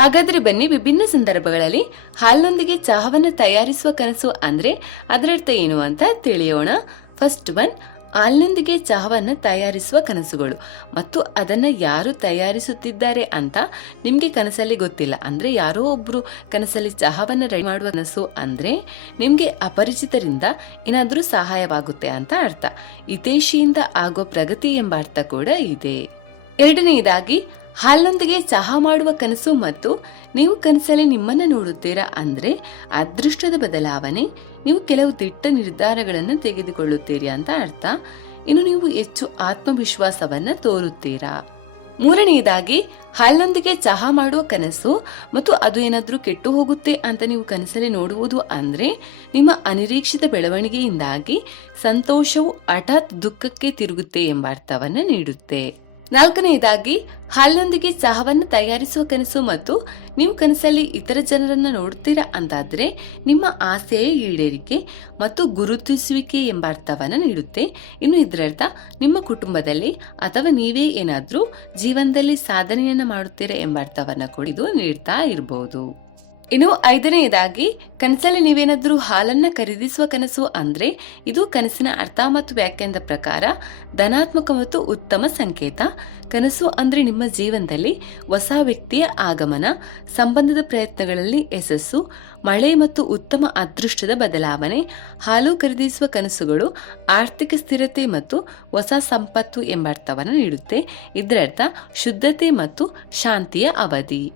ಹಾಗಾದ್ರೆ ಬನ್ನಿ ವಿಭಿನ್ನ ಸಂದರ್ಭಗಳಲ್ಲಿ ಹಾಲಿನೊಂದಿಗೆ ಚಹಾವನ್ನು ತಯಾರಿಸುವ ಕನಸು ಅಂದ್ರೆ ಅದರರ್ಥ ಏನು ಅಂತ ತಿಳಿಯೋಣ. ಫಸ್ಟ್ ಒನ್ ಹಾಲಿನೊಂದಿಗೆ ಚಹಾವನ್ನು ತಯಾರಿಸುವ ಕನಸುಗಳು. ಮತ್ತು ಅದನ್ನ ಯಾರು ತಯಾರಿಸುತ್ತಿದ್ದಾರೆ ಅಂತ ನಿಮಗೆ ಕನಸಲ್ಲಿ ಗೊತ್ತಿಲ್ಲ. ಅಂದ್ರೆ ಯಾರೋ ಒಬ್ಬರು ಕನಸಲ್ಲಿ ಚಹಾವನ್ನು ರೆಡಿ ಮಾಡುವ ಕನಸು ಅಂದ್ರೆ ನಿಮಗೆ ಅಪರಿಚಿತರಿಂದ ಏನಾದರೂ ಸಹಾಯವಾಗುತ್ತೆ ಅಂತ ಅರ್ಥ. ಹಿತೇಶಿಯಿಂದ ಆಗೋ ಪ್ರಗತಿ ಎಂಬ ಅರ್ಥ ಕೂಡ ಇದೆ. ಎರಡನೆಯದಾಗಿ ಹಾಲಿನೊಂದಿಗೆ ಚಹಾ ಮಾಡುವ ಕನಸು ಮತ್ತು ನೀವು ಕನಸಲ್ಲಿ ನಿಮ್ಮನ್ನು ನೋಡುತ್ತೀರಾ ಅಂದರೆ ಅದೃಷ್ಟದ ಬದಲಾವಣೆ, ನೀವು ಕೆಲವು ದಿಟ್ಟ ನಿರ್ಧಾರಗಳನ್ನು ತೆಗೆದುಕೊಳ್ಳುತ್ತೀರಿ ಅಂತ ಅರ್ಥ. ಇನ್ನು ನೀವು ಹೆಚ್ಚು ಆತ್ಮವಿಶ್ವಾಸವನ್ನು ತೋರುತ್ತೀರಾ? ಮೂರನೆಯದಾಗಿ ಹಾಲಿನೊಂದಿಗೆ ಚಹಾ ಮಾಡುವ ಕನಸು ಮತ್ತು ಅದು ಏನಾದರೂ ಕೆಟ್ಟು ಹೋಗುತ್ತೆ ಅಂತ ನೀವು ಕನಸಲ್ಲಿ ನೋಡುವುದು ಅಂದರೆ ನಿಮ್ಮ ಅನಿರೀಕ್ಷಿತ ಬೆಳವಣಿಗೆಯಿಂದಾಗಿ ಸಂತೋಷವು ಹಠಾತ್ ದುಃಖಕ್ಕೆ ತಿರುಗುತ್ತೆ ಎಂಬ ಅರ್ಥವನ್ನು ನೀಡುತ್ತೆ. ನಾಲ್ಕನೆಯದಾಗಿ ಹಾಲಿನೊಂದಿಗೆ ಚಹಾವನ್ನು ತಯಾರಿಸುವ ಕನಸು ಮತ್ತು ನಿಮ್ಮ ಕನಸಲ್ಲಿ ಇತರ ಜನರನ್ನು ನೋಡ್ತೀರಾ ಅಂತಾದ್ರೆ, ನಿಮ್ಮ ಆಸೆಯ ಈಡೇರಿಕೆ ಮತ್ತು ಗುರುತಿಸುವಿಕೆ ಎಂಬ ಅರ್ಥವನ್ನು ನೀಡುತ್ತೆ. ಇನ್ನು ಇದರರ್ಥ, ನಿಮ್ಮ ಕುಟುಂಬದಲ್ಲಿ ಅಥವಾ ನೀವೇ ಏನಾದರೂ ಜೀವನದಲ್ಲಿ ಸಾಧನೆಯನ್ನ ಮಾಡುತ್ತೀರಾ ಎಂಬ ಅರ್ಥವನ್ನು ಕೊಡಿದು ನೀಡ್ತಾ ಇರಬಹುದು ಇನ್ನು ಐದನೆಯದಾಗಿ, ಕನಸಲ್ಲಿ ನೀವೇನಾದರೂ ಹಾಲನ್ನ ಖರೀದಿಸುವ ಕನಸು ಅಂದ್ರೆ, ಇದು ಕನಸಿನ ಅರ್ಥ ಮತ್ತು ವ್ಯಾಖ್ಯಾನದ ಪ್ರಕಾರ ಧನಾತ್ಮಕ ಮತ್ತು ಉತ್ತಮ ಸಂಕೇತ. ಕನಸು ಅಂದ್ರೆ ನಿಮ್ಮ ಜೀವನದಲ್ಲಿ ಹೊಸ ವ್ಯಕ್ತಿಯ ಆಗಮನ, ಸಂಬಂಧದ ಪ್ರಯತ್ನಗಳಲ್ಲಿ ಯಶಸ್ಸು, ಮಳೆ ಮತ್ತು ಉತ್ತಮ ಅದೃಷ್ಟದ ಬದಲಾವಣೆ, ಹಾಲು ಖರೀದಿಸುವ ಕನಸುಗಳು ಆರ್ಥಿಕ ಸ್ಥಿರತೆ ಮತ್ತು ಹೊಸ ಸಂಪತ್ತು ಎಂಬ ಅರ್ಥವನ್ನು ನೀಡುತ್ತೆ. ಇದರರ್ಥ ಶುದ್ಧತೆ ಮತ್ತು ಶಾಂತಿಯ ಅವಧಿ.